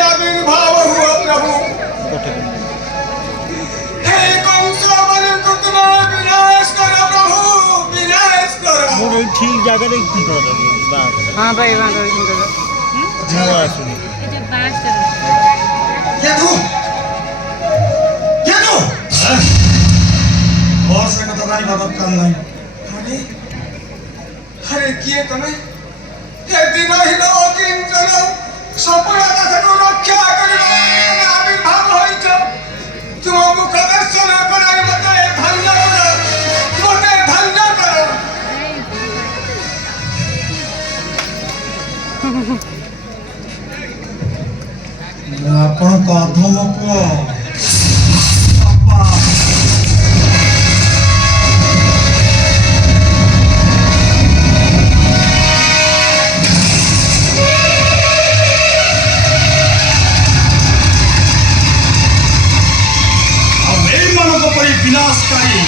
आविर्भाव हुआ प्रभु। हे कंस विनाश करो प्रभु, विनाश करो। ठीक जगह हाँ भाई मदद करना अरे किए तुम्हें दिन ही किंचन सफलता से रक्षा आविर्भाव तुम मुख दर्शन कर मते धन्य करो आपण अधम पुओ विनाशकारी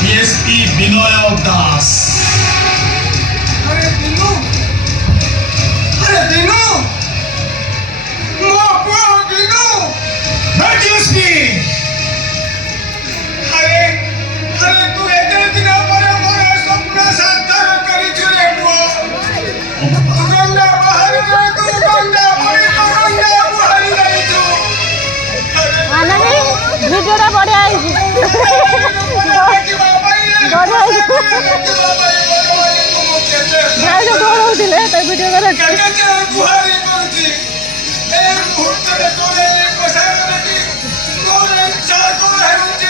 डीएसपी विनय दास। अरे दिनू मो पुओ दिनू डीएसपी अरे तू एते दिन पर मोर स्वप्न साकार करी छुरे पुओ गंगा बाहर रे तू गंगा बाहर जाई तू आना रे वीडियोटा बढ़िया आइछि बढ़िया आइछि दौड़ौथिले त वीडियो करे गुहारी करछि ए मुहूर्त रे तोरे कोसार बेटी मोरे चार को हेरुछि